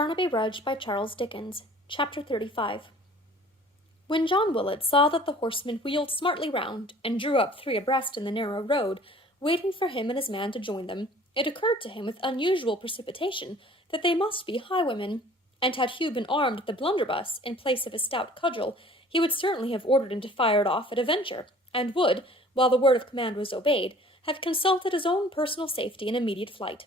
Barnaby Rudge by Charles Dickens, Chapter 35. When John Willett saw that the horsemen wheeled smartly round, and drew up three abreast in the narrow road, waiting for him and his man to join them, it occurred to him with unusual precipitation that they must be highwaymen, and had Hugh been armed with the blunderbuss in place of a stout cudgel, he would certainly have ordered him to fire it off at a venture, and would, while the word of command was obeyed, have consulted his own personal safety in immediate flight.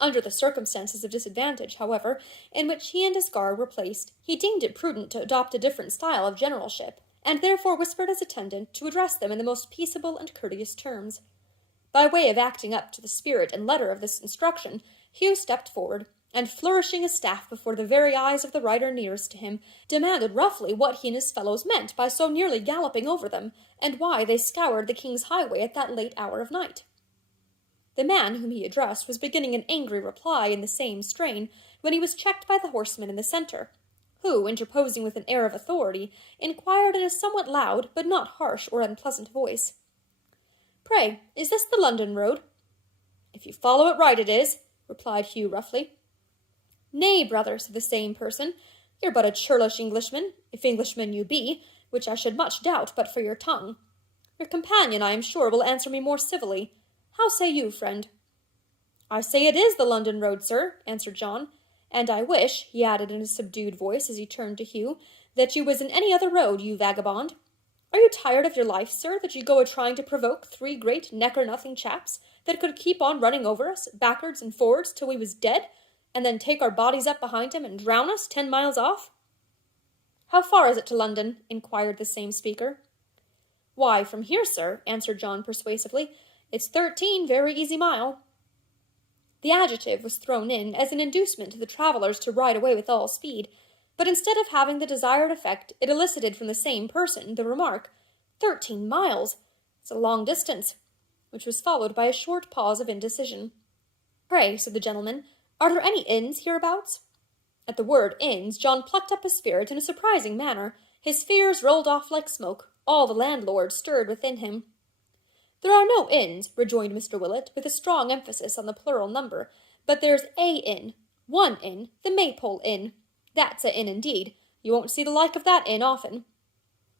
Under the circumstances of disadvantage, however, in which he and his guard were placed, he deemed it prudent to adopt a different style of generalship, and therefore whispered his attendant to address them in the most peaceable and courteous terms. By way of acting up to the spirit and letter of this instruction, Hugh stepped forward, and flourishing his staff before the very eyes of the rider nearest to him, demanded roughly what he and his fellows meant by so nearly galloping over them, and why they scoured the king's highway at that late hour of night. The man whom he addressed was beginning an angry reply in the same strain, when he was checked by the horseman in the centre, who, interposing with an air of authority, inquired in a somewhat loud, but not harsh or unpleasant voice, "Pray, is this the London road?" "If you follow it right, it is," replied Hugh roughly. "Nay, brother," said the same person, "you're but a churlish Englishman, if Englishman you be, which I should much doubt but for your tongue. Your companion, I am sure, will answer me more civilly. How say you, friend?" "I say it is the London road, sir," answered John, "and I wish," he added in a subdued voice as he turned to Hugh, "that you was in any other road, you vagabond. Are you tired of your life, sir, that you go a-trying to provoke three great neck-or-nothing chaps that could keep on running over us, backwards and forwards, till we was dead, and then take our bodies up behind him and drown us 10 miles off?" "How far is it to London?" inquired the same speaker. "Why, from here, sir," answered John persuasively, "it's 13 very easy mile." The adjective was thrown in as an inducement to the travellers to ride away with all speed, but instead of having the desired effect, it elicited from the same person the remark, 13 miles! It's a long distance, which was followed by a short pause of indecision. "Pray," said the gentleman, "are there any inns hereabouts?" At the word inns, John plucked up his spirit in a surprising manner. His fears rolled off like smoke. All the landlord stirred within him. "There are no inns," rejoined Mr. Willett, with a strong emphasis on the plural number, "but there's a inn, one inn, the Maypole Inn. That's a inn indeed. You won't see the like of that inn often."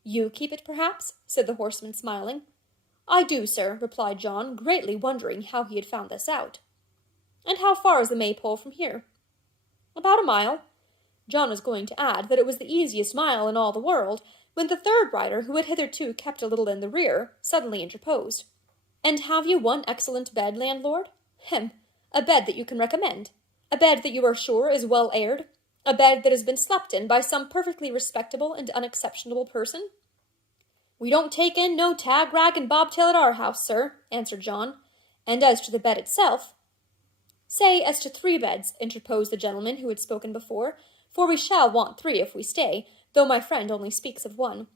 "You keep it, perhaps?" said the horseman, smiling. "I do, sir," replied John, greatly wondering how he had found this out. "And how far is the Maypole from here?" "About a mile." John was going to add that it was the easiest mile in all the world, when the third rider, who had hitherto kept a little in the rear, suddenly interposed. "And have you one excellent bed, landlord? Hem! A bed that you can recommend? A bed that you are sure is well aired? A bed that has been slept in by some perfectly respectable and unexceptionable person?" "We don't take in no tag, rag, and bobtail at our house, sir," answered John. "And as to the bed itself—" "Say as to 3 beds," interposed the gentleman who had spoken before, "for we shall want 3 if we stay, though my friend only speaks of 1.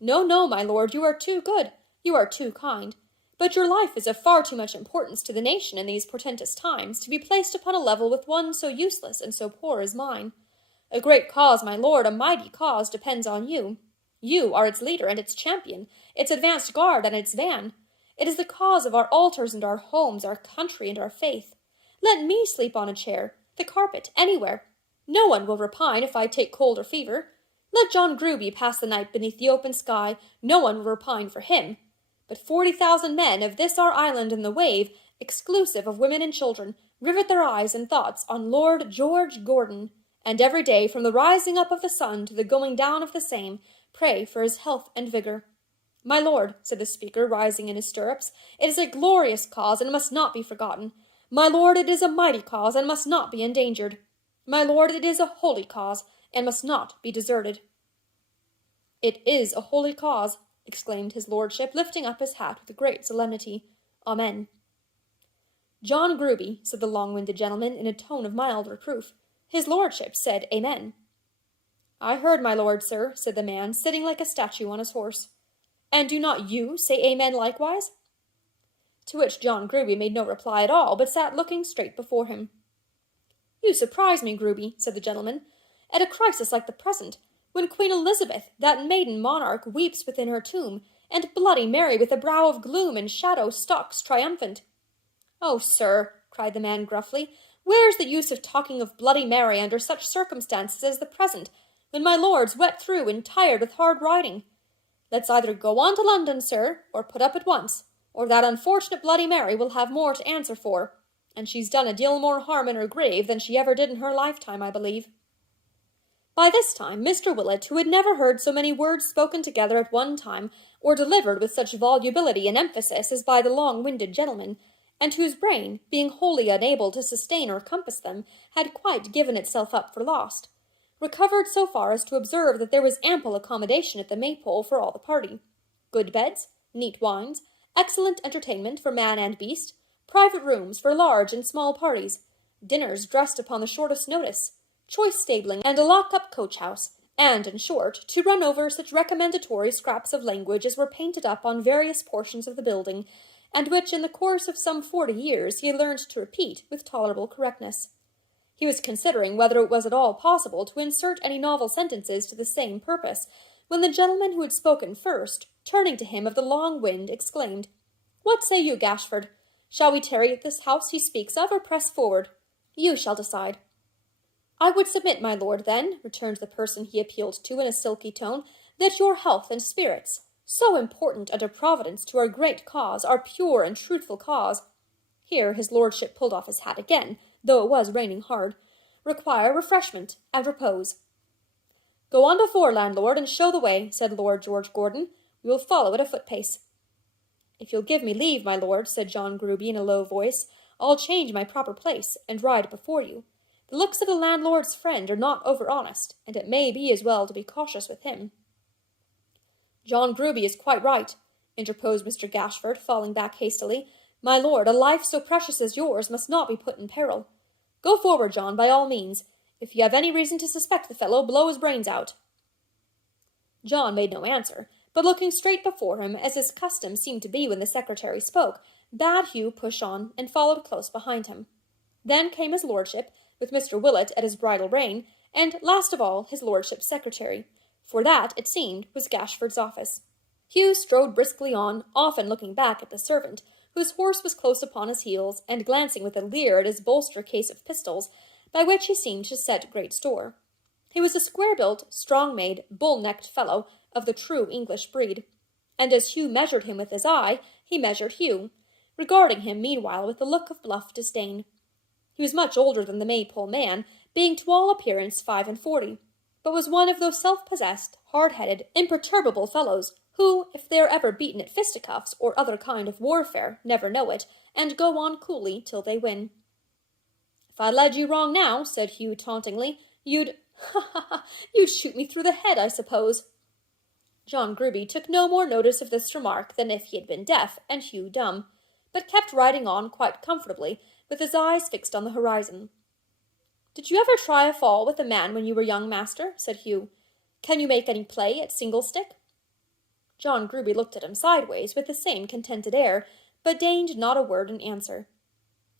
"No, no, my lord, you are too good, you are too kind. But your life is of far too much importance to the nation in these portentous times to be placed upon a level with one so useless and so poor as mine. A great cause, my lord, a mighty cause, depends on you. You are its leader and its champion, its advanced guard and its van. It is the cause of our altars and our homes, our country and our faith. Let me sleep on a chair, the carpet, anywhere. No one will repine if I take cold or fever. Let John Gruby pass the night beneath the open sky, no one will repine for him. But 40,000 men of this our island and the wave, exclusive of women and children, rivet their eyes and thoughts on Lord George Gordon, and every day, from the rising up of the sun to the going down of the same, pray for his health and vigor. My lord," said the speaker, rising in his stirrups, "it is a glorious cause, and must not be forgotten. My lord, it is a mighty cause, and must not be endangered. My lord, it is a holy cause, and must not be deserted." "It is a holy cause," exclaimed his lordship, lifting up his hat with great solemnity. "Amen." "John Gruby," said the long-winded gentleman in a tone of mild reproof. "His lordship said amen." "I heard my lord, sir," said the man, sitting like a statue on his horse. "And do not you say amen likewise?" To which John Gruby made no reply at all, but sat looking straight before him. "You surprise me, Gruby," said the gentleman, "at a crisis like the present, when Queen Elizabeth, that maiden monarch, weeps within her tomb, and Bloody Mary with a brow of gloom and shadow stalks triumphant." "Oh, sir," cried the man gruffly, Where's the use of talking of Bloody Mary under such circumstances as the present, when my lord's wet through and tired with hard riding? Let's either go on to London, sir, or put up at once, or that unfortunate Bloody Mary will have more to answer for, and she's done a deal more harm in her grave than she ever did in her lifetime, I believe." By this time, Mr. Willett, who had never heard so many words spoken together at one time, or delivered with such volubility and emphasis as by the long-winded gentleman, and whose brain, being wholly unable to sustain or compass them, had quite given itself up for lost, recovered so far as to observe that there was ample accommodation at the Maypole for all the party. Good beds, neat wines, excellent entertainment for man and beast, private rooms for large and small parties, dinners dressed upon the shortest notice, choice stabling, and a lock-up coach-house, and, in short, to run over such recommendatory scraps of language as were painted up on various portions of the building, and which, in the course of some 40 years, he had learned to repeat with tolerable correctness. He was considering whether it was at all possible to insert any novel sentences to the same purpose, when the gentleman who had spoken first, turning to him of the long wind, exclaimed, "What say you, Gashford? Shall we tarry at this house he speaks of, or press forward? You shall decide." "I would submit, my lord, then," returned the person he appealed to in a silky tone, "that your health and spirits, so important under Providence to our great cause, our pure and truthful cause," here his lordship pulled off his hat again, though it was raining hard, "require refreshment and repose." "Go on before, landlord, and show the way," said Lord George Gordon. "We will follow at a foot-pace." "If you'll give me leave, my lord," said John Gruby in a low voice, "I'll change my proper place, and ride before you. The looks of the landlord's friend are not over-honest, and it may be as well to be cautious with him." "John Gruby is quite right," interposed Mr. Gashford, falling back hastily. "My lord, a life so precious as yours must not be put in peril. Go forward, John, by all means. If you have any reason to suspect the fellow, blow his brains out." John made no answer, but looking straight before him, as his custom seemed to be when the secretary spoke, bade Hugh push on, and followed close behind him. Then came his lordship, with Mr. Willett at his bridle rein, and, last of all, his lordship's secretary, for that, it seemed, was Gashford's office. Hugh strode briskly on, often looking back at the servant, whose horse was close upon his heels, and glancing with a leer at his bolster case of pistols, by which he seemed to set great store. He was a square-built, strong-made, bull-necked fellow of the true English breed, and as Hugh measured him with his eye, he measured Hugh, regarding him meanwhile with a look of bluff disdain. He was much older than the Maypole man, being to all appearance 45, but was one of those self-possessed, hard-headed, imperturbable fellows who, if they are ever beaten at fisticuffs or other kind of warfare, never know it, and go on coolly till they win. "If I led you wrong now," said Hugh tauntingly, you'd shoot me through the head, I suppose." John Gruby took no more notice of this remark than if he had been deaf and Hugh dumb, but kept riding on quite comfortably, with his eyes fixed on the horizon. "Did you ever try a fall with a man when you were young, master?" said Hugh. "Can you make any play at single-stick?" John Gruby looked at him sideways with the same contented air, but deigned not a word in answer.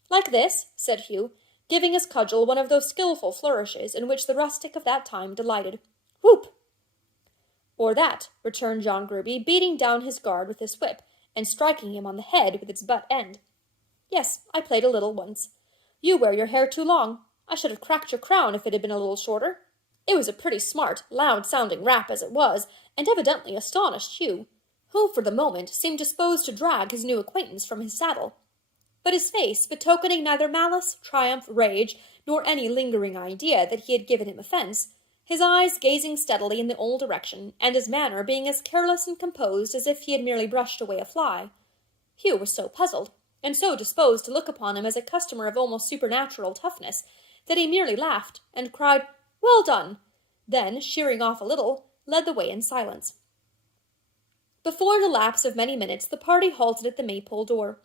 "Like this," said Hugh, giving his cudgel one of those skilful flourishes in which the rustic of that time delighted. "Whoop!" "Or that," returned John Gruby, beating down his guard with his whip, and striking him on the head with its butt end. "Yes, I played a little once. You wear your hair too long. I should have cracked your crown if it had been a little shorter." It was a pretty smart, loud-sounding rap as it was, and evidently astonished Hugh, who for the moment seemed disposed to drag his new acquaintance from his saddle. But his face, betokening neither malice, triumph, rage, nor any lingering idea that he had given him offence, his eyes gazing steadily in the old direction, and his manner being as careless and composed as if he had merely brushed away a fly, Hugh was so puzzled, and so disposed to look upon him as a customer of almost supernatural toughness, that he merely laughed, and cried, "Well done!" then, sheering off a little, led the way in silence. Before the lapse of many minutes, the party halted at the Maypole door.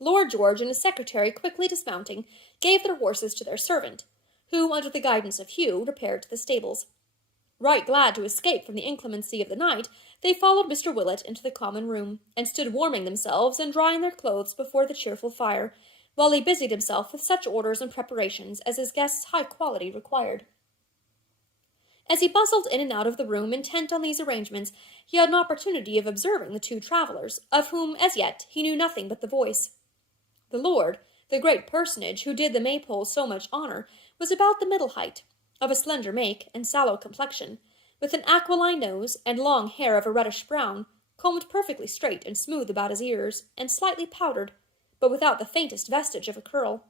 Lord George and his secretary, quickly dismounting, gave their horses to their servant, who, under the guidance of Hugh, repaired to the stables. Right glad to escape from the inclemency of the night, they followed Mr. Willett into the common room, and stood warming themselves and drying their clothes before the cheerful fire, while he busied himself with such orders and preparations as his guest's high quality required. As he bustled in and out of the room, intent on these arrangements, he had an opportunity of observing the two travellers, of whom, as yet, he knew nothing but the voice. The lord, The great personage who did the Maypole so much honor was about the middle height, of a slender make and sallow complexion, with an aquiline nose and long hair of a reddish brown, combed perfectly straight and smooth about his ears, and slightly powdered, but without the faintest vestige of a curl.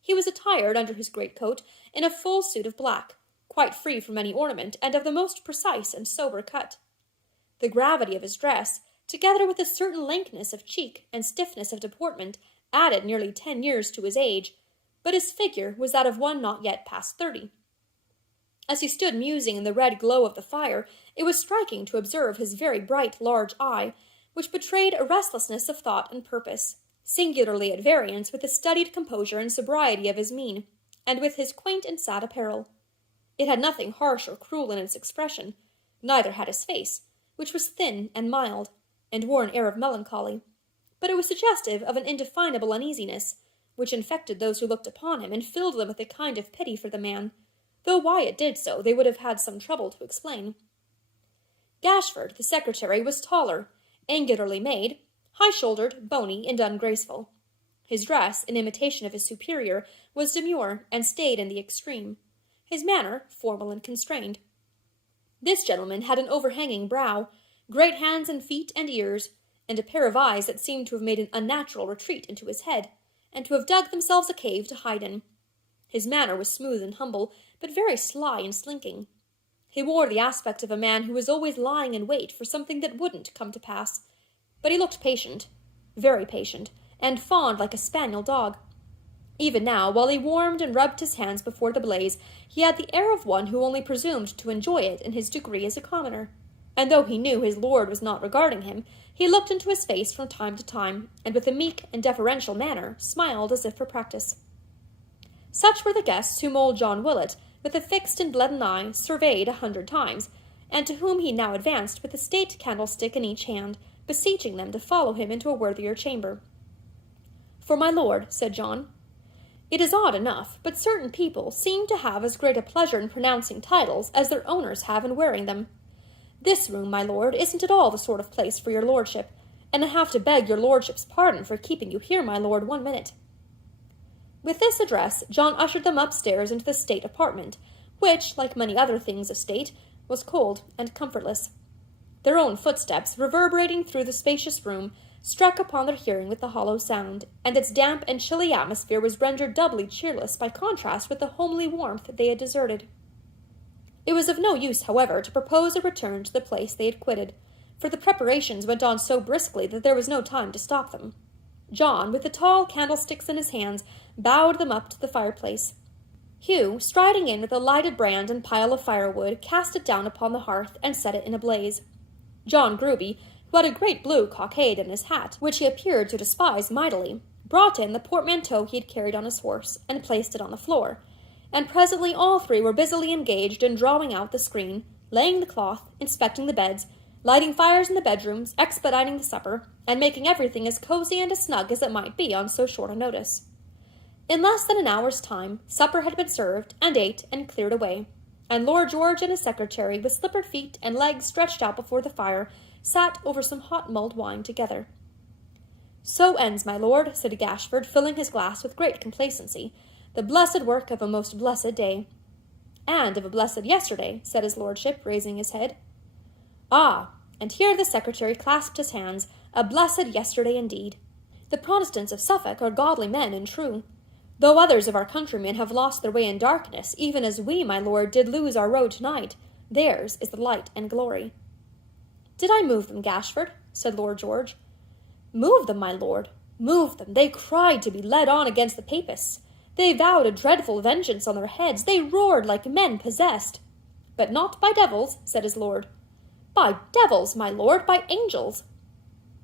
He was attired under his greatcoat in a full suit of black, quite free from any ornament, and of the most precise and sober cut. The gravity of his dress, together with a certain lankness of cheek and stiffness of deportment, added nearly 10 years to his age, but his figure was that of one not yet past 30. As he stood musing in the red glow of the fire, it was striking to observe his very bright large eye, which betrayed a restlessness of thought and purpose, singularly at variance with the studied composure and sobriety of his mien, and with his quaint and sad apparel. It had nothing harsh or cruel in its expression, neither had his face, which was thin and mild, and wore an air of melancholy, but it was suggestive of an indefinable uneasiness, which infected those who looked upon him, and filled them with a kind of pity for the man, though why it did so they would have had some trouble to explain. Gashford, the secretary, was taller, angularly made, high-shouldered, bony, and ungraceful. His dress, in imitation of his superior, was demure and staid in the extreme, his manner formal and constrained. This gentleman had an overhanging brow, great hands and feet and ears, and a pair of eyes that seemed to have made an unnatural retreat into his head, and to have dug themselves a cave to hide in. His manner was smooth and humble, but very sly and slinking. He wore the aspect of a man who was always lying in wait for something that wouldn't come to pass, but he looked patient, very patient, and fond like a spaniel dog. Even now, while he warmed and rubbed his hands before the blaze, he had the air of one who only presumed to enjoy it in his degree as a commoner, and though he knew his lord was not regarding him, he looked into his face from time to time, and with a meek and deferential manner smiled as if for practice. Such were the guests whom old John Willett, with a fixed and leaden eye, surveyed 100 times, and to whom he now advanced with a state candlestick in each hand, beseeching them to follow him into a worthier chamber. "For my lord," said John. "It is odd enough, but certain people seem to have as great a pleasure in pronouncing titles as their owners have in wearing them. This room, my lord, isn't at all the sort of place for your lordship, and I have to beg your lordship's pardon for keeping you here, my lord, 1 minute." With this address, John ushered them upstairs into the state apartment, which, like many other things of state, was cold and comfortless. Their own footsteps, reverberating through the spacious room, struck upon their hearing with the hollow sound, and its damp and chilly atmosphere was rendered doubly cheerless by contrast with the homely warmth they had deserted. It was of no use, however, to propose a return to the place they had quitted, for the preparations went on so briskly that there was no time to stop them. John, with the tall candlesticks in his hands, bowed them up to the fireplace. Hugh, striding in with a lighted brand and pile of firewood, cast it down upon the hearth and set it in a blaze. John Gruby, who had a great blue cockade in his hat, which he appeared to despise mightily, brought in the portmanteau he had carried on his horse, and placed it on the floor, and presently all three were busily engaged in drawing out the screen, laying the cloth, inspecting the beds, lighting fires in the bedrooms, expediting the supper, and making everything as cozy and as snug as it might be on so short a notice. In less than an hour's time, supper had been served, and ate, and cleared away, and Lord George and his secretary, with slippered feet and legs stretched out before the fire, sat over some hot mulled wine together. "So ends, my lord," said Gashford, filling his glass with great complacency, "the blessed work of a most blessed day." "And of a blessed yesterday," said his lordship, raising his head. "Ah!" and here the secretary clasped his hands, "a blessed yesterday indeed. The Protestants of Suffolk are godly men and true. Though others of our countrymen have lost their way in darkness, even as we, my lord, did lose our road tonight, theirs is the light and glory." "Did I move them, Gashford?" said Lord George. "Move them, my lord, move them. They cried to be led on against the papists. They vowed a dreadful vengeance on their heads. They roared like men possessed." "But not by devils," said his lord. "By devils, my lord, by angels."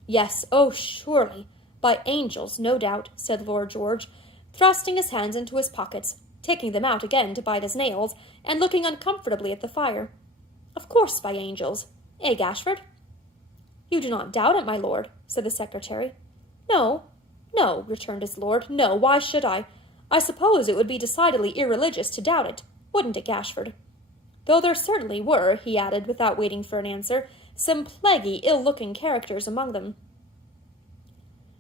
"Yes, oh, surely, by angels, no doubt," said Lord George, thrusting his hands into his pockets, taking them out again to bite his nails, and looking uncomfortably at the fire. "Of course by angels. Eh, Gashford?" "You do not doubt it, my lord," said the secretary. "No, no," returned his lord, "no, why should I? I suppose it would be decidedly irreligious to doubt it, wouldn't it, Gashford? Though there certainly were," he added, without waiting for an answer, "some plaguy ill-looking characters among them."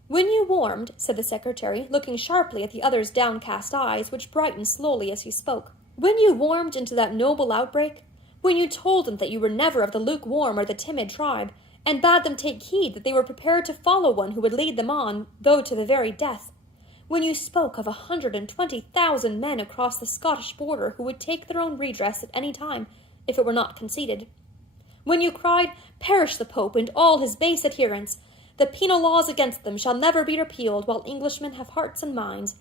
"When you warmed," said the secretary, looking sharply at the other's downcast eyes, which brightened slowly as he spoke, "when you warmed into that noble outbreak, when you told them that you were never of the lukewarm or the timid tribe, and bade them take heed that they were prepared to follow one who would lead them on, though to the very death, when you spoke of 120,000 men across the Scottish border who would take their own redress at any time, if it were not conceded, when you cried, 'Perish the Pope and all his base adherents! The penal laws against them shall never be repealed while Englishmen have hearts and minds,'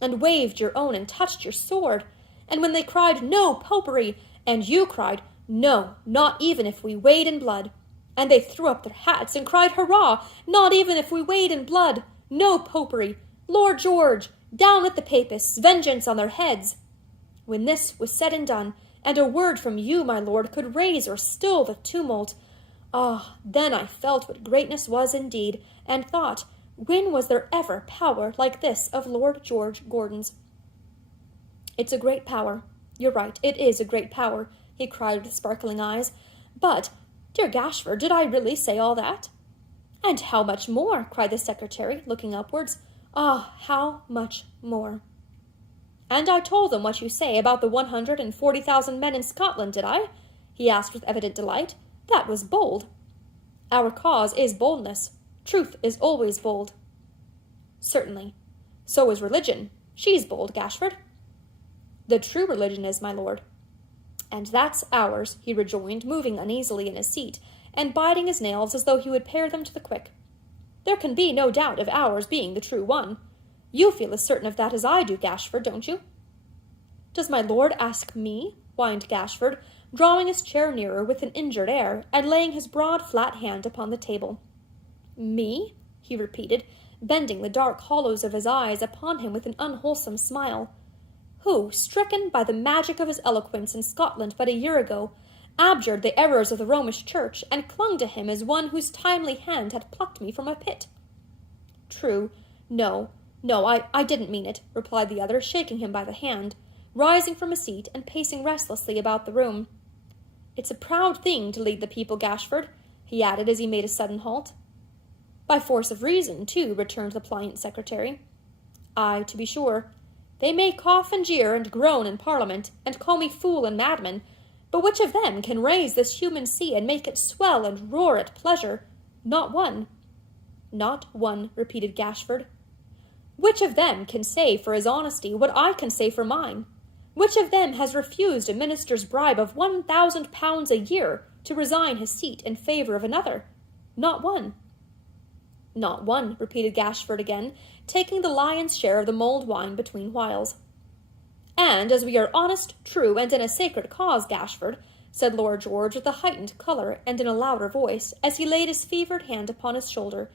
and waved your own and touched your sword, and when they cried, 'No popery,' and you cried, 'No, not even if we wade in blood,' and they threw up their hats and cried, 'Hurrah! Not even if we wade in blood! No popery! Lord George! Down with the papists! Vengeance on their heads!' When this was said and done, and a word from you, my lord, could raise or still the tumult, then I felt what greatness was indeed, and thought, when was there ever power like this of Lord George Gordon's?" "It's a great power. You're right, it is a great power," he cried with sparkling eyes. "But, dear Gashford, did I really say all that?" "And how much more?" cried the secretary, looking upwards. "Ah, how much more!" "And I told them what you say about the 140,000 men in Scotland, did I?" he asked with evident delight. "That was bold." "Our cause is boldness. Truth is always bold." "Certainly. So is religion. She's bold, Gashford." "The true religion is, my lord." "And that's ours," he rejoined, moving uneasily in his seat, and biting his nails as though he would pare them to the quick. "There can be no doubt of ours being the true one. You feel as certain of that as I do, Gashford, don't you?" "Does my lord ask me?" whined Gashford, drawing his chair nearer with an injured air, and laying his broad flat hand upon the table. "Me?" he repeated, bending the dark hollows of his eyes upon him with an unwholesome smile. "Who, stricken by the magic of his eloquence in Scotland but a year ago, abjured the errors of the Romish Church, and clung to him as one whose timely hand had plucked me from a pit." "True. No, I didn't mean it," replied the other, shaking him by the hand, rising from his seat and pacing restlessly about the room. "It's a proud thing to lead the people, Gashford," he added as he made a sudden halt. "By force of reason, too," returned the pliant secretary. "Ay, to be sure. They may cough and jeer and groan in Parliament, and call me fool and madman, but which of them can raise this human sea and make it swell and roar at pleasure? Not one." "Not one," repeated Gashford. "Which of them can say for his honesty what I can say for mine? Which of them has refused a minister's bribe of 1,000 pounds a year to resign his seat in favour of another? Not one." "Not one," repeated Gashford again, taking the lion's share of the mulled wine between whiles. "And as we are honest, true, and in a sacred cause, Gashford," said Lord George with a heightened colour and in a louder voice, as he laid his fevered hand upon his shoulder,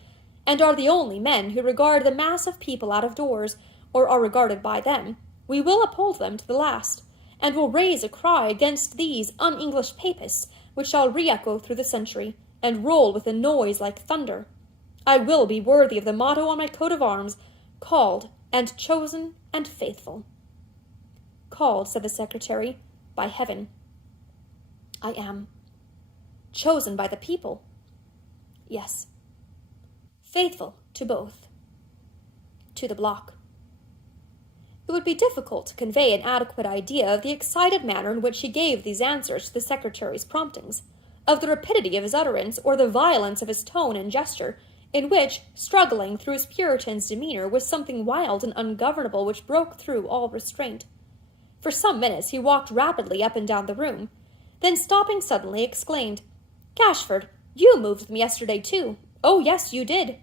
"and are the only men who regard the mass of people out of doors, or are regarded by them, we will uphold them to the last, and will raise a cry against these un-English papists, which shall re-echo through the century, and roll with a noise like thunder. I will be worthy of the motto on my coat of arms, called, and chosen, and faithful." "Called," said the secretary, "by heaven." "I am." "Chosen by the people." "Yes." "Faithful to both." "To the block." It would be difficult to convey an adequate idea of the excited manner in which he gave these answers to the secretary's promptings, of the rapidity of his utterance, or the violence of his tone and gesture, in which, struggling through his Puritan's demeanour, was something wild and ungovernable which broke through all restraint. For some minutes he walked rapidly up and down the room, then stopping suddenly, exclaimed, "Gashford, you moved them yesterday too. Oh, yes, you did."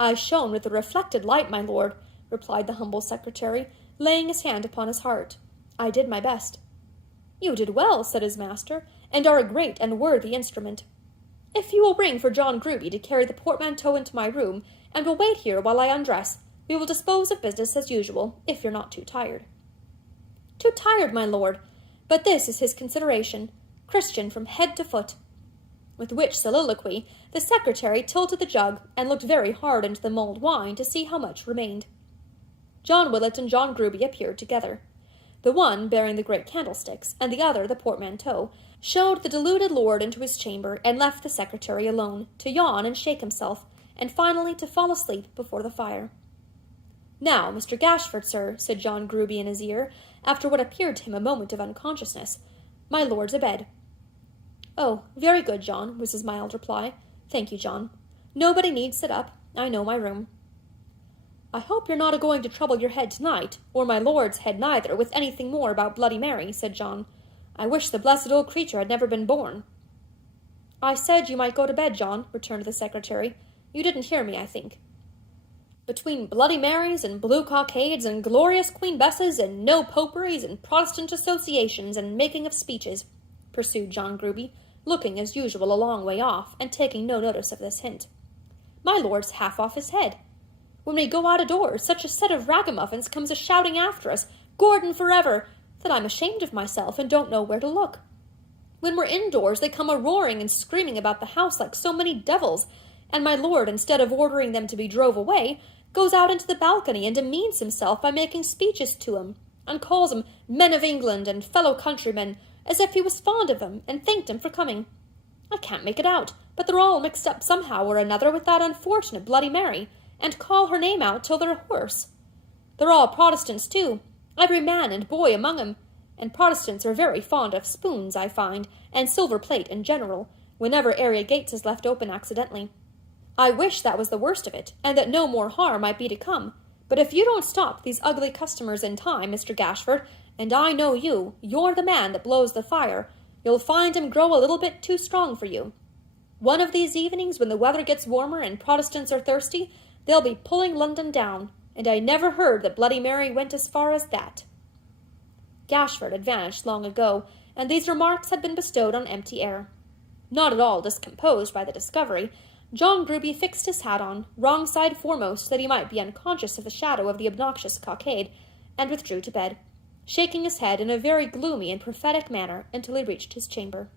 "I shone with the reflected light, my lord," replied the humble secretary, laying his hand upon his heart. "I did my best." "You did well," said his master, "and are a great and worthy instrument. If you will ring for John Gruby to carry the portmanteau into my room, and will wait here while I undress, we will dispose of business as usual, if you're not too tired." "Too tired, my lord, but this is his consideration, Christian from head to foot." With which soliloquy the secretary tilted the jug and looked very hard into the mulled wine to see how much remained. John Willett and John Gruby appeared together. The one, bearing the great candlesticks, and the other the portmanteau, showed the deluded lord into his chamber, and left the secretary alone, to yawn and shake himself, and finally to fall asleep before the fire. "Now, Mr. Gashford, sir," said John Gruby in his ear, after what appeared to him a moment of unconsciousness, "my lord's abed." "Oh, very good, John," was his mild reply. "Thank you, John. Nobody need sit up. I know my room." "I hope you're not a-going to trouble your head tonight, or my lord's head neither, with anything more about Bloody Mary," said John. "I wish the blessed old creature had never been born." "I said you might go to bed, John," returned the secretary. "You didn't hear me, I think." "Between Bloody Marys and blue cockades and glorious Queen Besses and no poperies and Protestant associations and making of speeches," pursued John Gruby, looking as usual a long way off and taking no notice of this hint, "my lord's half off his head. When we go out of doors, such a set of ragamuffins comes a-shouting after us, 'Gordon forever!' that I'm ashamed of myself and don't know where to look. When we're indoors, they come a-roaring and screaming about the house like so many devils, and my lord, instead of ordering them to be drove away, goes out into the balcony and demeans himself by making speeches to 'em, and calls 'em men of England and fellow countrymen, as if he was fond of 'em and thanked 'em for coming. I can't make it out, but they're all mixed up somehow or another with that unfortunate Bloody Mary, and call her name out till they're hoarse. They're all Protestants, too, every man and boy among 'em, and Protestants are very fond of spoons, I find, and silver plate in general, whenever area gates is left open accidentally. I wish that was the worst of it, and that no more harm might be to come. But if you don't stop these ugly customers in time, Mr. Gashford, and I know you're the man that blows the fire, you'll find 'em grow a little bit too strong for you. One of these evenings, when the weather gets warmer and Protestants are thirsty, they'll be pulling London down, and I never heard that Bloody Mary went as far as that." Gashford had vanished long ago, and these remarks had been bestowed on empty air. Not at all discomposed by the discovery, John Gruby fixed his hat on, wrong side foremost, that he might be unconscious of the shadow of the obnoxious cockade, and withdrew to bed, shaking his head in a very gloomy and prophetic manner until he reached his chamber.